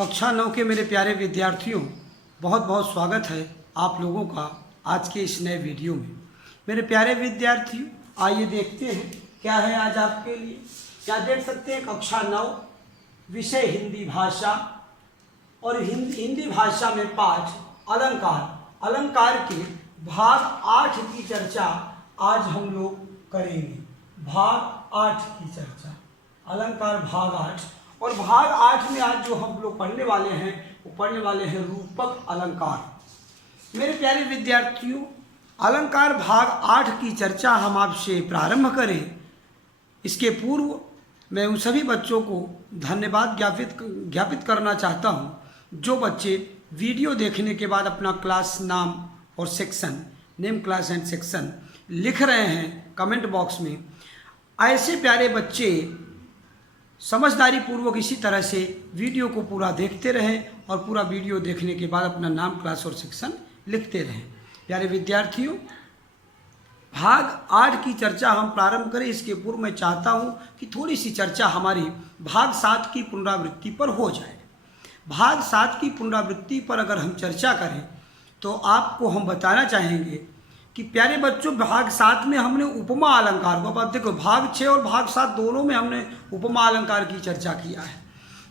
कक्षा 9 के मेरे प्यारे विद्यार्थियों, बहुत बहुत स्वागत है आप लोगों का आज के इस नए वीडियो में। मेरे प्यारे विद्यार्थियों, आइए देखते हैं क्या है आज आपके लिए। क्या देख सकते हैं, कक्षा 9 विषय हिंदी भाषा और हिंदी भाषा में पाठ अलंकार के भाग 8 की चर्चा आज हम लोग करेंगे। भाग 8 की चर्चा, अलंकार भाग 8। और भाग 8 में आज जो हम लोग पढ़ने वाले हैं रूपक अलंकार। मेरे प्यारे विद्यार्थियों, अलंकार भाग 8 की चर्चा हम आपसे प्रारंभ करें इसके पूर्व मैं उन सभी बच्चों को धन्यवाद ज्ञापित करना चाहता हूं जो बच्चे वीडियो देखने के बाद अपना क्लास नाम और section, name class and section लिख रहे हैं कमेंट बॉक्स में। ऐसे प्यारे बच्चे समझदारी पूर्वक इसी तरह से वीडियो को पूरा देखते रहें और पूरा वीडियो देखने के बाद अपना नाम, क्लास और सेक्शन लिखते रहें। प्यारे विद्यार्थियों, भाग 8 की चर्चा हम प्रारंभ करें इसके पूर्व मैं चाहता हूं कि थोड़ी सी चर्चा हमारी भाग 7 की पुनरावृत्ति पर हो जाए। भाग 7 की पुनरावृत्ति पर अगर हम चर्चा करें तो आपको हम बताना चाहेंगे कि प्यारे बच्चों, भाग 7 में हमने उपमा अलंकार को, अब देखो भाग 6 और भाग 7 दोनों में हमने उपमा अलंकार की चर्चा किया है।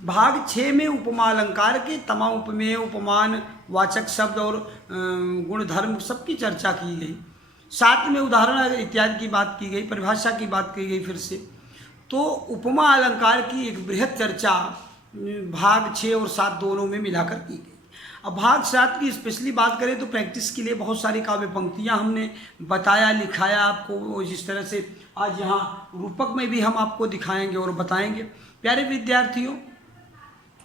भाग 6 में उपमा अलंकार के तमाम उपमेय, उपमान, वाचक शब्द और गुणधर्म सबकी चर्चा की गई। 7 में उदाहरण इत्यादि की बात की गई, परिभाषा की बात की गई फिर से। तो उपमा अलंकार की एक बृहद चर्चा भाग 6 और 7 दोनों में मिलाकर की गई। अब भाग 7 की स्पेशली बात करें तो प्रैक्टिस के लिए बहुत सारी काव्य पंक्तियाँ हमने बताया, लिखाया आपको। जिस तरह से आज यहाँ रूपक में भी हम आपको दिखाएंगे और बताएंगे। प्यारे विद्यार्थियों,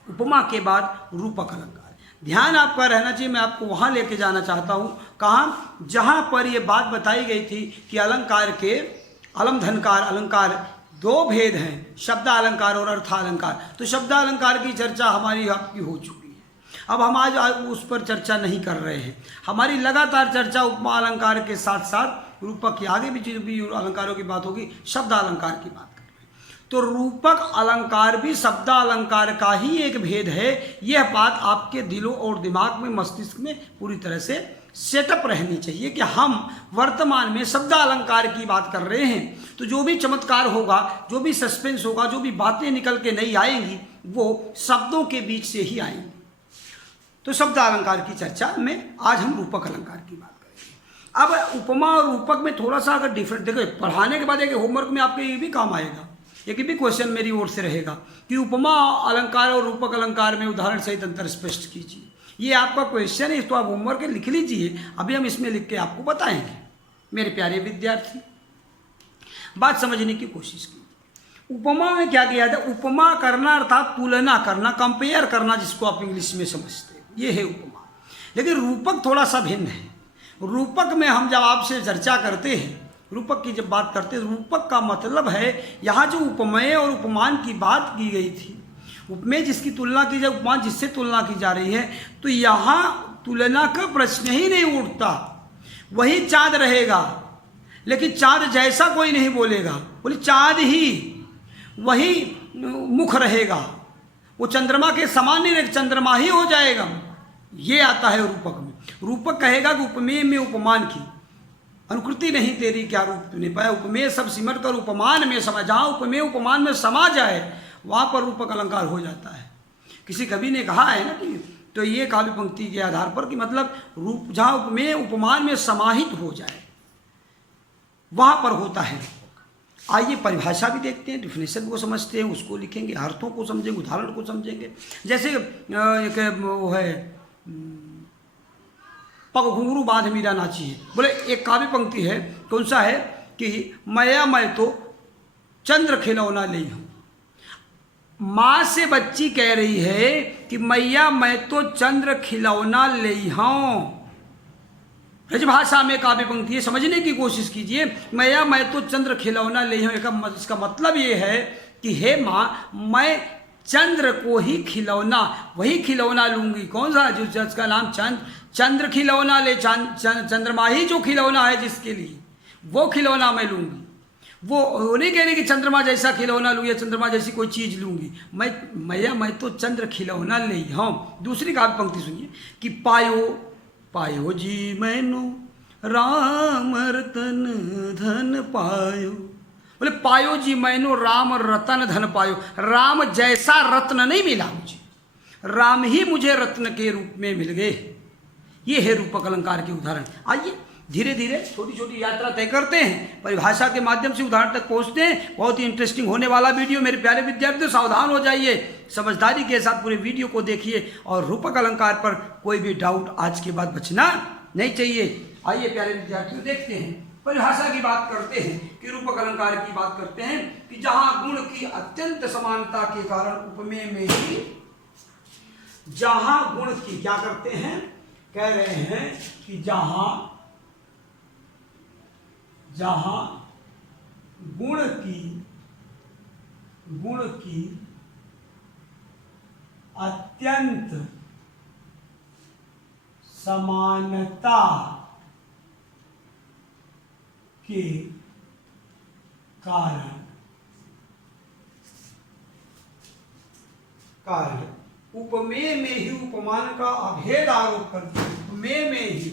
उपमा के बाद रूपक अलंकार, ध्यान आपका रहना चाहिए। मैं आपको वहाँ लेके जाना चाहता हूँ, कहाँ, जहाँ पर ये बात बताई गई थी कि अलंकार के अलमधनकार अलंकार दो भेद हैं, शब्दालंकार और अर्थालंकार। तो शब्दालंकार की चर्चा हमारी आपकी हो चुकी है। अब हम आज उस पर चर्चा नहीं कर रहे हैं। हमारी लगातार चर्चा उपमा अलंकार के साथ साथ रूपक की, आगे भी अलंकारों की बात होगी, शब्द अलंकार की बात कर रहे हैं। तो रूपक अलंकार भी शब्द अलंकार का ही एक भेद है। यह बात आपके दिलों और दिमाग में, मस्तिष्क में पूरी तरह से सेटअप रहनी चाहिए कि हम वर्तमान में शब्द अलंकार की बात कर रहे हैं। तो जो भी चमत्कार होगा, जो भी सस्पेंस होगा, जो भी बातें निकल के नहीं आएंगी, वो शब्दों के बीच से ही आएंगी। तो शब्द अलंकार की चर्चा में आज हम रूपक अलंकार की बात करेंगे। अब उपमा और रूपक में थोड़ा सा अगर डिफरेंट, देखो पढ़ाने के बाद एक होमवर्क में आपके ये भी काम आएगा, एक भी क्वेश्चन मेरी ओर से रहेगा कि उपमा अलंकार और रूपक अलंकार में उदाहरण सहित अंतर स्पष्ट कीजिए। ये आपका क्वेश्चन है, तो आप होमवर्क लिख लीजिए। अभी हम इसमें लिख के आपको बताएंगे। मेरे प्यारे विद्यार्थी, बात समझने की कोशिश कीजिए। उपमा में क्या किया था? उपमा करना अर्थात तुलना करना, कंपेयर करना, जिसको आप इंग्लिश में समझते हैं, ये है उपमा। लेकिन रूपक थोड़ा सा भिन्न है। रूपक में हम जब आपसे चर्चा करते हैं, रूपक की जब बात करते हैं, रूपक का मतलब है यहाँ जो उपमेय और उपमान की बात की गई थी, उपमेय जिसकी तुलना की जाए, उपमान जिससे तुलना की जा रही है, तो यहाँ तुलना का प्रश्न ही नहीं उठता। वही चाँद रहेगा, लेकिन चाँद जैसा कोई नहीं बोलेगा, बोले चाँद ही, वही मुख रहेगा, वो चंद्रमा के समान नहीं रहेगा, चंद्रमा ही हो जाएगा। ये आता है रूपक में। रूपक कहेगा कि उपमेय में उपमान की अनुकृति नहीं तेरी, क्या रूप तूने पाया। उपमेय सब सिमट कर उपमान में समा, जहाँ उपमेय उपमान में समा जाए वहाँ पर रूपक अलंकार हो जाता है। किसी कवि ने कहा है ना कि, तो ये काव्य पंक्ति के आधार पर कि मतलब रूप जहाँ उपमेय उपमान में समाहित हो जाए वहाँ पर होता है। आइए परिभाषा भी देखते हैं, डिफिनेशन को समझते हैं, उसको लिखेंगे, अर्थों को समझेंगे, उदाहरण को समझेंगे। जैसे एक वो है, पग घुंघरू बांध मीरा नाची है। बोले एक काव्य पंक्ति है, कौन सा है कि मैं तो चंद्र खिलौना ले हूँ। माँ से बच्ची कह रही है कि मैया मैं तो चंद्र खिलौना ले हूँ। ब्रजभाषा में काव्य पंक्ति है, समझने की कोशिश कीजिए। मैया मैं तो चंद्र खिलौना ले हूँ, इसका मतलब ये है कि हे माँ, मैं चंद्र को ही खिलौना, वही खिलौना लूंगी। कौन सा? जो जिसका नाम चंद्र खिलौना ले, चंद्रमा ही जो खिलौना है जिसके लिए, वो खिलौना मैं लूंगी। वो नहीं कह रही कि चंद्रमा जैसा खिलौना लूँ या चंद्रमा जैसी कोई चीज़ लूँगी, मैं तो चंद्र खिलौना ले हाँ। दूसरी काव्य पंक्ति सुनिए कि पायो पायो जी मैनो राम रतन धन पायो। बोले पायो जी मैनो राम रतन धन पायो, राम जैसा रत्न नहीं मिला मुझे, राम ही मुझे रत्न के रूप में मिल गए। ये है रूपक अलंकार के उदाहरण। आइए धीरे धीरे छोटी छोटी यात्रा तय करते हैं, परिभाषा के माध्यम से उदाहरण तक पहुंचते हैं। बहुत ही इंटरेस्टिंग होने वाला वीडियो मेरे प्यारे विद्यार्थियों, सावधान हो जाइए, समझदारी के साथ पूरे वीडियो को देखिए और रूपक अलंकार पर कोई भी डाउट आज के बाद बचना नहीं चाहिए। आइए प्यारे विद्यार्थियों देखते हैं, परिभाषा की बात करते हैं कि रूपक अलंकार की बात करते हैं कि जहां गुण की अत्यंत समानता के कारण उपमेय में ही, जहां गुण की क्या करते हैं, कह रहे हैं कि जहां गुण की अत्यंत समानता के कारण उपमेय में ही उपमान का अभेद आरोप कर दिया। उपमेय में ही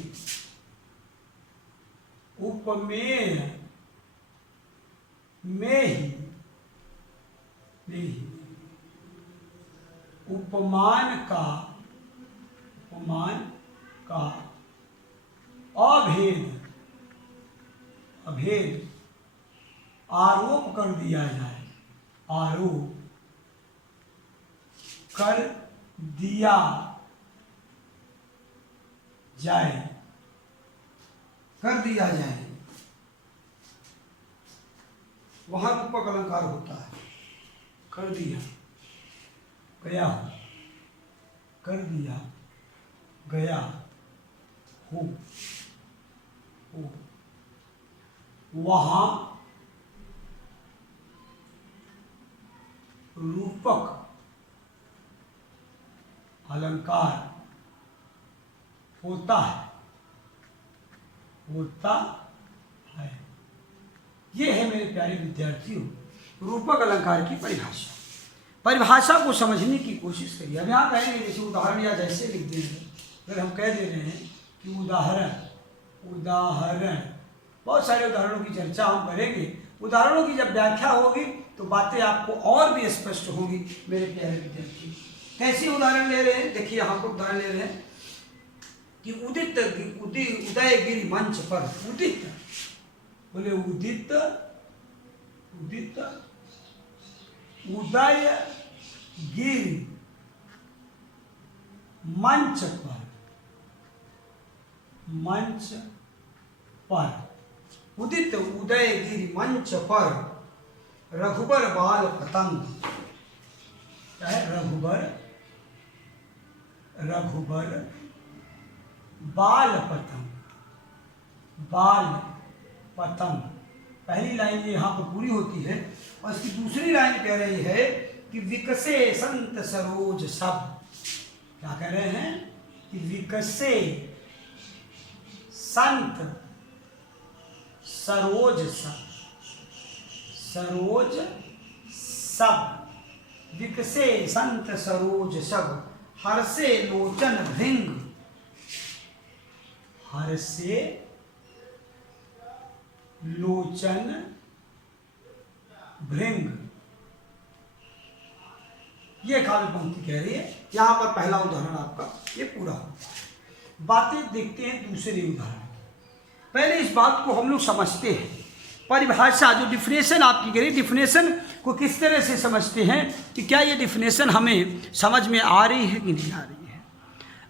उपमान का अभेद आरोप कर दिया जाए, आरोप कर दिया जाए, वहां रूपक अलंकार होता है। कर दिया गया हो, कर दिया गया हो, वहां रूपक अलंकार होता है। ये है मेरे प्यारे विद्यार्थियों रूपक अलंकार की परिभाषा। परिभाषा को समझने की कोशिश करिए। अब यहाँ कहेंगे जैसे उदाहरण या जैसे लिख दे रहे हैं, अगर हम कह दे रहे हैं कि उदाहरण, बहुत सारे उदाहरणों की चर्चा हम करेंगे। उदाहरणों की जब व्याख्या होगी तो बातें आपको और भी स्पष्ट होंगी मेरे प्यारे विद्यार्थी। कैसे उदाहरण ले रहे हैं, देखिए यहाँ पर उदाहरण ले रहे हैं कि उदयगिरि मंच पर, उदित बोले उदित उदयगिरि मंच पर उदित उदयगिरि मंच पर रघुबर बाल पतंग, क्या है, रघुबर बाल पतंग। पहली लाइन ये यहाँ पर पूरी होती है और इसकी दूसरी लाइन कह रही है कि विकसे संत सरोज सब। क्या कह रहे हैं कि विकसे संत सरोज सब, विकसे संत सरोज सब, हर्षे लोचन भृंग, हर्षे लोचन भृंग। ये काव्य पंक्ति कह रही है। यहां पर पहला उदाहरण आपका ये पूरा हो। बातें देखते हैं दूसरे उदाहरण। पहले इस बात को हम लोग समझते हैं, परिभाषा जो डिफिनेशन आपकी करी, डिफिनेशन को किस तरह से समझते हैं कि क्या ये डिफिनेशन हमें समझ में आ रही है कि नहीं आ रही है।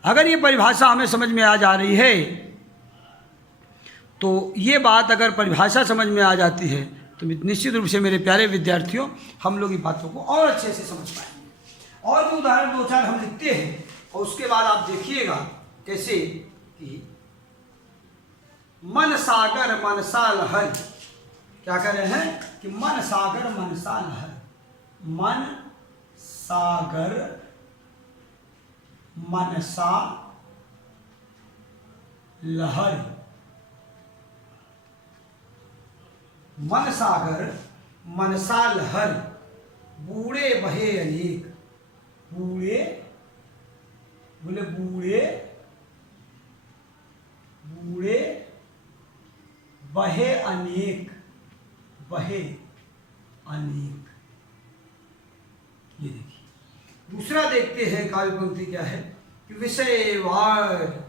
अगर ये परिभाषा हमें समझ में आ जा रही है तो ये बात अगर परिभाषा समझ में आ जाती है तो निश्चित रूप से मेरे प्यारे विद्यार्थियों हम लोग इन बातों को और अच्छे से समझ पाएंगे। और भी उदाहरण दो चार हम लिखते हैं और उसके बाद आप देखिएगा कैसे कि मन सागर मनसा लहर। क्या कह रहे हैं कि मन सागर मनसा लहर, मन सागर मनसा लहर, मन सागर मनसा लहर, बूढ़े बहे अनेक, बूढ़े बोले बूढ़े बूढ़े बहे अनेक, बहे अनेक। ये देखिए दूसरा देखते हैं काव्य पंक्ति क्या है कि विषय वार,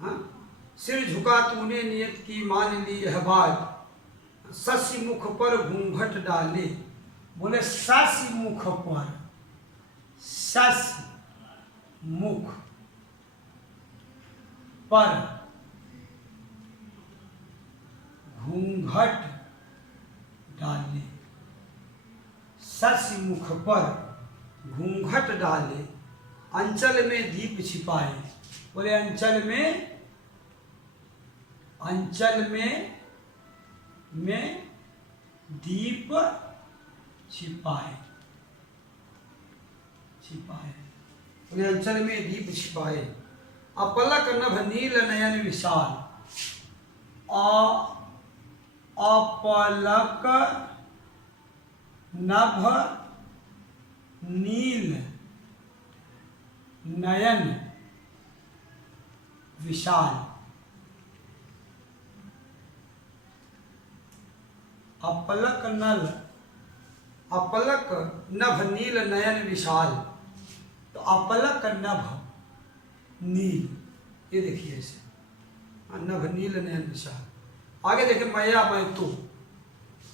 हाँ, सिर झुका तूने नियत की मान ली यह बात, शशि मुख पर घूंघट डाले, बोले शशि मुख पर, शशि मुख पर घूंघट डाले, शशि मुख पर घूंघट डाले, अंचल में दीप छिपाए, बोले अंचल में दीप छिपाए, बोले अंचल में दीप छिपाए, अपलक नभ नील नयन विशाल, अपलक नभ नील नयन विशाल, अपलक नभ नील नयन विशाल। तो अपलक नभ नील, ये देखिए ऐसे, नभ नील नयन विशाल। आगे देखिए मैया मैं तो,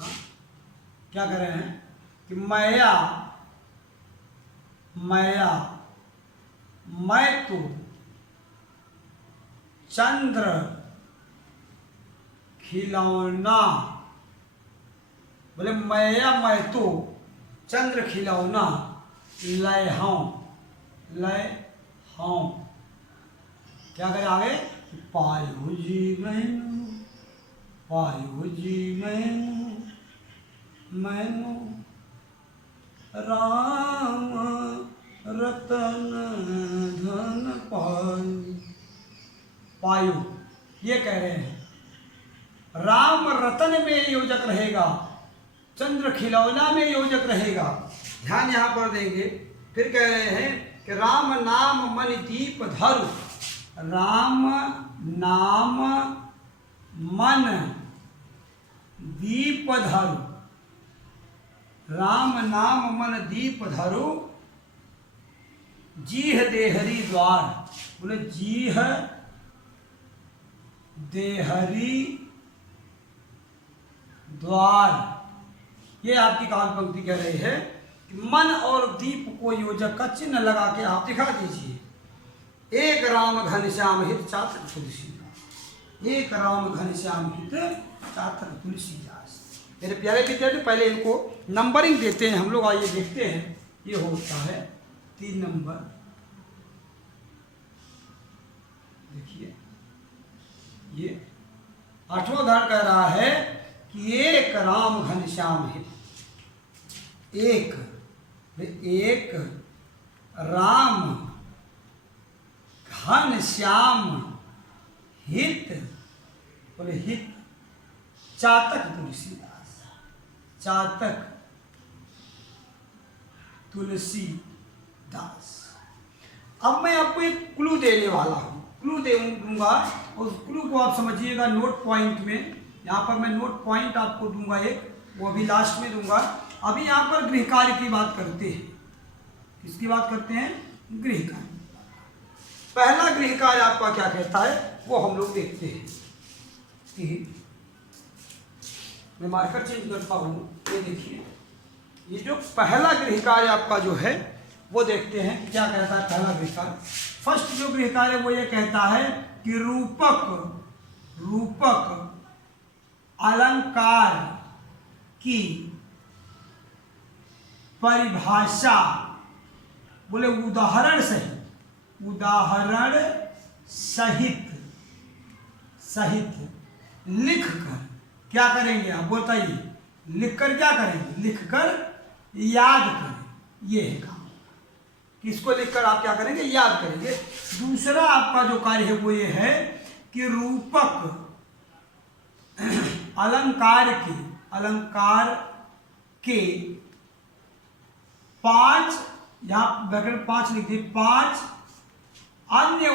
हाँ? क्या कर रहे हैं कि मैया मैं तो चंद्र खिलौना, बोले मैया मैं तो चंद्र खिलौना, लय हूँ, क्या करें आगे, पायो जी मैनू राम रतन धन पायो, ये कह रहे हैं राम रतन में योजक रहेगा, चंद्र खिलौना में योजक रहेगा। ध्यान यहाँ पर देंगे, फिर कह रहे हैं कि राम नाम मन दीप धरु, राम नाम मन दीप धरु, राम नाम मन दीप धरु, जीह देहरी द्वार, बोले जीह देहरी द्वार। ये आपकी काव्य पंक्ति कह रही है कि मन और दीप को योजक का चिन्ह लगा के आप दिखा दीजिए। एक राम घनश्याम हित चातर तुलसीदास, एक राम घनश्याम हित चातर तुलसीदास। मेरे प्यारे विद्यार्थी, पहले इनको नंबरिंग देते हैं हम लोग, आइए देखते हैं। ये होता है 3 नंबर, देखिए ये 8वां उदाहरण कह रहा है कि एक राम घनश्याम हित, एक राम घनश्याम हित, बोले हित चातक तुलसीदास, चातक तुलसीदास। अब मैं आपको एक क्लू देने वाला हूँ, क्लू दूंगा, उस क्लू को आप समझिएगा नोट पॉइंट में। यहाँ पर मैं नोट पॉइंट आपको दूंगा एक, वो अभी लास्ट में दूंगा। अभी यहाँ पर गृह कार्य की बात करते हैं। किसकी बात करते हैं? गृह कार्य। पहला गृह कार्य आपका क्या कहता है वो हम लोग देखते हैं। कि मैं मार्कर चेंज करता हूँ, ये देखिए, ये जो पहला गृह कार्य आपका जो है वो देखते हैं क्या कहता है। पहला गृह कार्य, फर्स्ट जो गृह कार्य वो ये कहता है कि रूपक अलंकार की परिभाषा, बोले उदाहरण सहित लिख कर क्या करेंगे आप बताइए? लिख कर क्या करेंगे? लिख कर याद करें। ये है काम। किसको लिखकर आप क्या करेंगे? याद करेंगे। दूसरा आपका जो कार्य है वो ये है कि रूपक अलंकार की अलंकार के 5, यहाँ ब्रैकेट 5 लिख दिए, 5 अन्य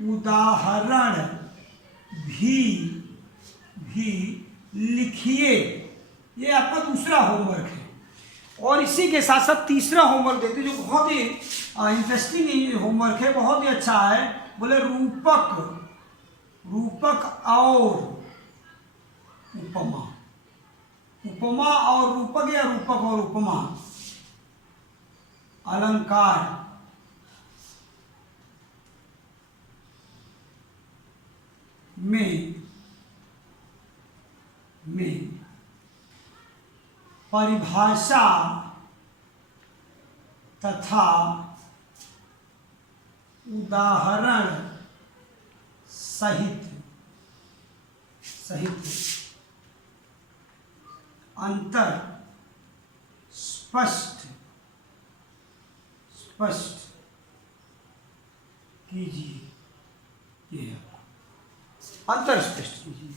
उदाहरण भी लिखिए। ये आपका दूसरा होमवर्क है। और इसी के साथ साथ तीसरा होमवर्क देते जो बहुत ही इंटरेस्टिंग होमवर्क है, बहुत ही अच्छा है। बोले रूपक और उपमा, उपमा और रूपक या रूपक और उपमा अलंकार में परिभाषा तथा उदाहरण सहित अंतर स्पष्ट कीजिए। ये अंतर स्पष्ट कीजिए।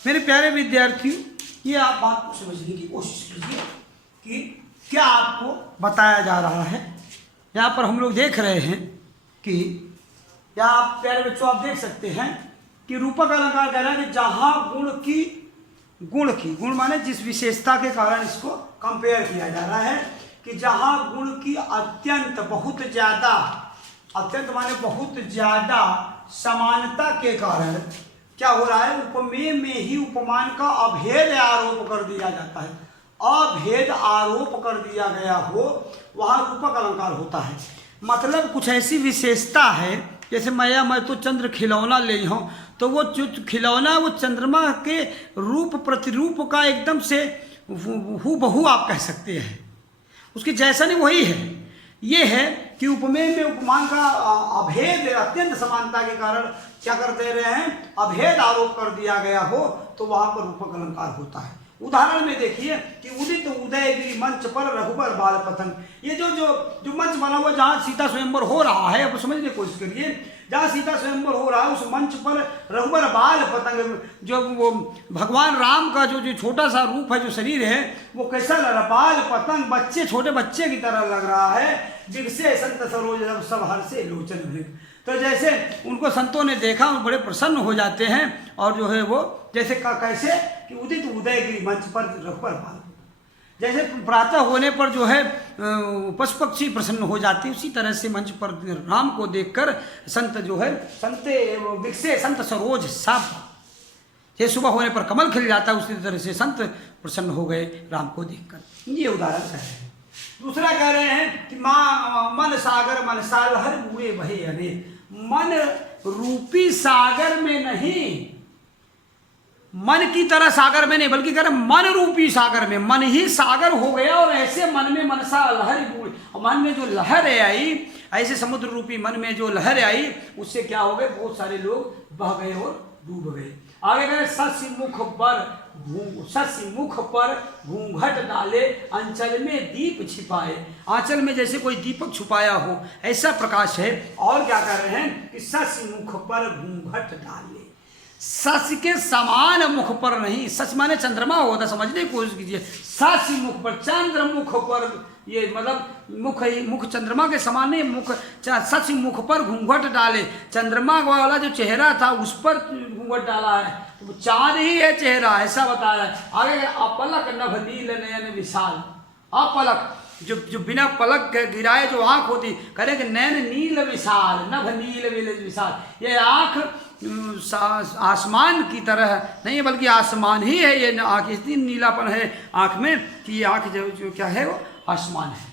मेरे प्यारे विद्यार्थियों, ये आप बात को समझने की कोशिश कीजिए कि क्या आपको बताया जा रहा है। यहाँ पर हम लोग देख रहे हैं कि यहाँ आप प्यारे बच्चों आप देख सकते हैं कि रूपक अलंकार कह रहा है कि जहाँ गुण माने जिस विशेषता के कारण इसको कंपेयर किया जा रहा है कि जहाँ गुण की अत्यंत माने बहुत ज्यादा समानता के कारण क्या हो रहा है, उपमेय में ही उपमान का अभेद आरोप कर दिया जाता है। अभेद आरोप कर दिया गया हो वहाँ रूपक अलंकार होता है। मतलब कुछ ऐसी विशेषता है, जैसे मैं तो चंद्र खिलौना ले हूँ, तो वो जो खिलौना वो चंद्रमा के रूप प्रतिरूप का एकदम से हूबहू आप कह सकते हैं, उसकी जैसा नहीं वही है। ये है कि उपमेय में उपमान का अभेद अत्यंत समानता के कारण क्या करते रहे हैं, अभेद आरोप कर दिया गया हो तो वहां पर रूपक अलंकार होता है। उदाहरण में देखिए कि उदित उदयगिरी मंच पर रघुबर बाल पतंग, ये जो मंच बना हुआ जहाँ सीता स्वयंवर हो रहा है, अब समझने की कोशिश करिए, जहाँ सीता स्वयंवर हो रहा है उस मंच पर रघुबर बाल पतंग, जो वो भगवान राम का जो छोटा सा रूप है, जो शरीर है वो कैसा लग रहा, बाल पतंग, बच्चे छोटे बच्चे की तरह लग रहा है। विकसे संत सरोज सब हर्षे लोचन भृग, तो जैसे उनको संतों ने देखा और बड़े प्रसन्न हो जाते हैं। और जो है वो जैसे कैसे कि उदित उदयगिरी मंच पर रघुबर बाल, जैसे प्रातः होने पर जो है पशु पक्षी प्रसन्न हो जाते, उसी तरह से मंच पर राम को देखकर संत जो है विकसे संत सरोज सब, जैसे सुबह होने पर कमल खिल जाता है उसी तरह से संत प्रसन्न हो गए राम को देखकर। ये उदाहरण कह रहे हैं। दूसरा कह रहे हैं कि मन सागर मन साल हर बूढ़े बहे अनेक, मन रूपी सागर में नहीं, मन की तरह सागर में नहीं, बल्कि कह रहे मन रूपी सागर में, मन ही सागर हो गया और ऐसे मन में मनसा लहर बूढ़े, मन में जो लहर आई, ऐसे समुद्र रूपी मन में जो लहर आई उससे क्या हो गए, बहुत सारे लोग बह गए और डूब गए। आगे कह शशि मुख पर घूंघट डाले अंचल में दीप छिपाए, आंचल में जैसे कोई दीपक छुपाया हो ऐसा प्रकाश है। और क्या कर रहे हैं कि शशि मुख पर घूंघट डाले, शशि के समान मुख पर नहीं, शशि माने चंद्रमा होता, समझने की कोशिश कीजिए। शशि मुख पर, चंद्र मुख पर, ये मतलब मुख चंद्रमा के समान नहीं, मुख शशि मुख पर घूंघट डाले, चंद्रमा वाला जो चेहरा था उस पर घूंघट डाला है, तो चांद ही है चेहरा, ऐसा बता रहा है। आगे अपलक नभ नील नयन विशाल, अपलक जो बिना पलक गिराए जो आंख होती, करे कि नैन नील विशाल, नभ नील विशाल, ये आंख आसमान की तरह नहीं है बल्कि आसमान ही है। ये आंख इतनी नीलापन है आंख में कि ये आंख जो क्या है वो आसमान है।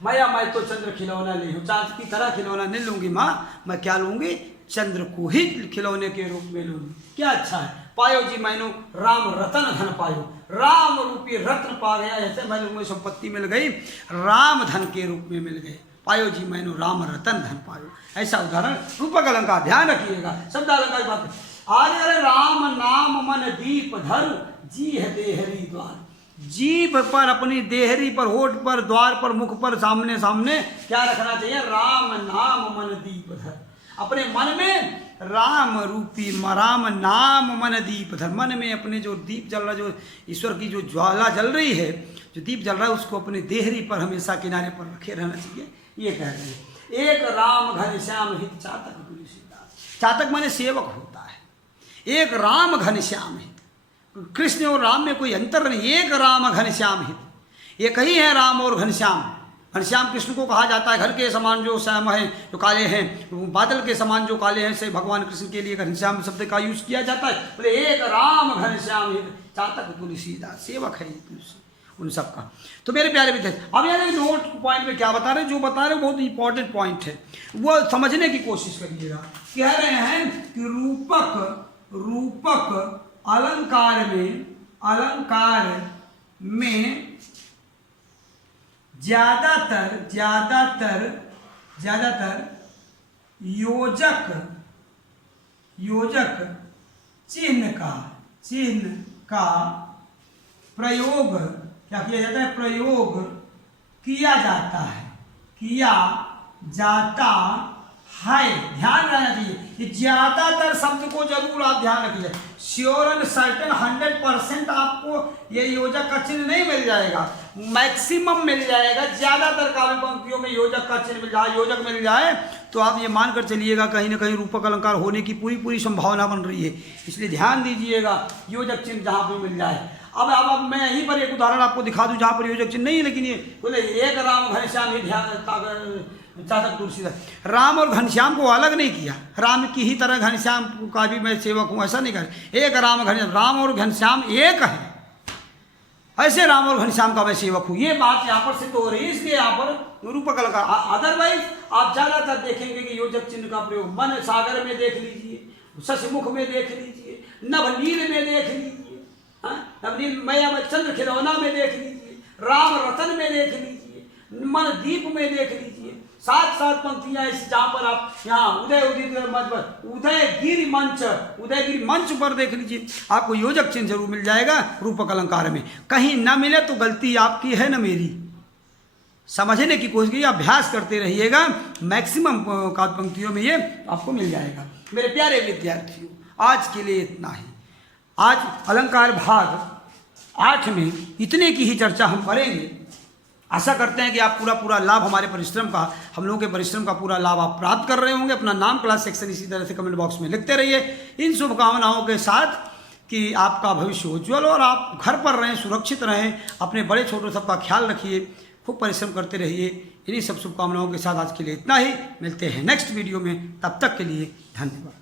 मैं तो चंद्र खिलौना ले हूँ, चांद की तरह खिलौना नहीं लूंगी माँ, मैं क्या लूंगी, चंद्र को ही खिलौने के रूप में लूंगी। क्या अच्छा है, पायो जी मैंने राम रतन धन पायो, राम रूपी रत्न पा गया, ऐसे मैंने संपत्ति मिल गई, राम धन के रूप में मिल गए, पायो जी मैंने राम रतन धन पायो, ऐसा उदाहरण रूपक अलंकार, ध्यान रखिएगा शब्द अलंकार बात। आज अरे राम नाम मन दीप धरु जी है देहरी द्वार, जीभ पर, अपनी देहरी पर, होठ पर, द्वार पर, मुख पर, सामने सामने क्या रखना चाहिए, राम नाम मन दीप धर, अपने मन में राम रूपी राम नाम मन दीप धर। मन में अपने जो दीप जल रहा, जो ईश्वर की जो ज्वाला जल रही है, जो दीप जल रहा है, उसको अपने देहरी पर हमेशा किनारे पर रखे रहना चाहिए। ये कह रहे हैं। एक राम घनश्याम हित चातक तुलसीदास। चातक माने सेवक होता है। एक राम घनश्याम हित, कृष्ण और राम में कोई अंतर नहीं। एक राम घनश्याम हित, एक ही है राम और घनश्याम। घनश्याम कृष्ण को कहा जाता है। घर के समान जो श्याम है, जो काले हैं, बादल के समान जो काले हैं, से भगवान कृष्ण के लिए घनश्याम शब्द का यूज किया जाता है। बोले एक राम घनश्याम हित चातक तुलसीदास। सेवक है तुलसी उन सब का। तो मेरे प्यारे विद्यार्थी, अब यार नोट पॉइंट में क्या बता रहे हैं, जो बता रहे हैं बहुत इंपॉर्टेंट पॉइंट है, वो समझने की कोशिश करिएगा। कह रहे हैं कि रूपक अलंकार में ज्यादातर योजक चिन्ह का प्रयोग क्या किया जाता है? प्रयोग किया जाता है। ध्यान रहना चाहिए कि ज्यादातर शब्द को जरूर आप ध्यान रखिए। श्योर एंड सर्टेन 100% आपको ये योजक का चिन्ह नहीं मिल जाएगा, मैक्सिमम मिल जाएगा। ज्यादातर काव्य पंक्तियों में योजक का चिन्ह मिल जाए, योजक मिल जाए तो आप ये मानकर चलिएगा कहीं ना कहीं रूपक अलंकार होने की पूरी संभावना बन रही है। इसलिए ध्यान दीजिएगा योजक चिन्ह जहाँ पर मिल जाए। अब मैं यहीं पर एक उदाहरण आपको दिखा दूं जहाँ पर योजक चिन्ह नहीं है, लेकिन ये बोले एक राम घनश्याम ही चातक तुलसीदास। राम और घनश्याम को अलग नहीं किया। राम की ही तरह घनश्याम का भी मैं सेवक हूँ, ऐसा नहीं कर। एक राम घनश्याम, राम और घनश्याम एक है, ऐसे राम और घनश्याम का मैं सेवक हूँ। ये बात यहाँ पर सिद्ध हो रही है, इसलिए यहाँ पर रूपक अलंकार। अदरवाइज आप ज्यादातर देखेंगे कि योजक चिन्ह का प्रयोग मन सागर में देख लीजिए, शशमुख में देख लीजिए, नवनील में देख लीजिए, नवनील मैया में चंद्र खिलौना में देख लीजिए, राम रतन में देख लीजिए, मन दीप में देख लीजिए। सात पंक्तियां इस जहाँ पर आप यहाँ उदयगिरि मंच पर देख लीजिए, आपको योजक चिन्ह जरूर मिल जाएगा रूपक अलंकार में। कहीं ना मिले तो गलती आपकी है न मेरी। समझने की कोशिश कीजिए, अभ्यास करते रहिएगा, मैक्सिमम काव्य पंक्तियों में ये आपको मिल जाएगा। मेरे प्यारे विद्यार्थियों, आज के लिए इतना ही। आज अलंकार भाग 8 में इतने की ही चर्चा हम करेंगे। आशा करते हैं कि आप पूरा लाभ हमारे परिश्रम का, हम लोगों के परिश्रम का पूरा लाभ आप प्राप्त कर रहे होंगे। अपना नाम, क्लास, सेक्शन इसी तरह से कमेंट बॉक्स में लिखते रहिए, इन शुभकामनाओं के साथ कि आपका भविष्य उज्ज्वल हो और आप घर पर रहें, सुरक्षित रहें, अपने बड़े छोटे सबका ख्याल रखिए, खूब परिश्रम करते रहिए। इन्हीं सब शुभकामनाओं के साथ आज के लिए इतना ही। मिलते हैं नेक्स्ट वीडियो में, तब तक के लिए धन्यवाद।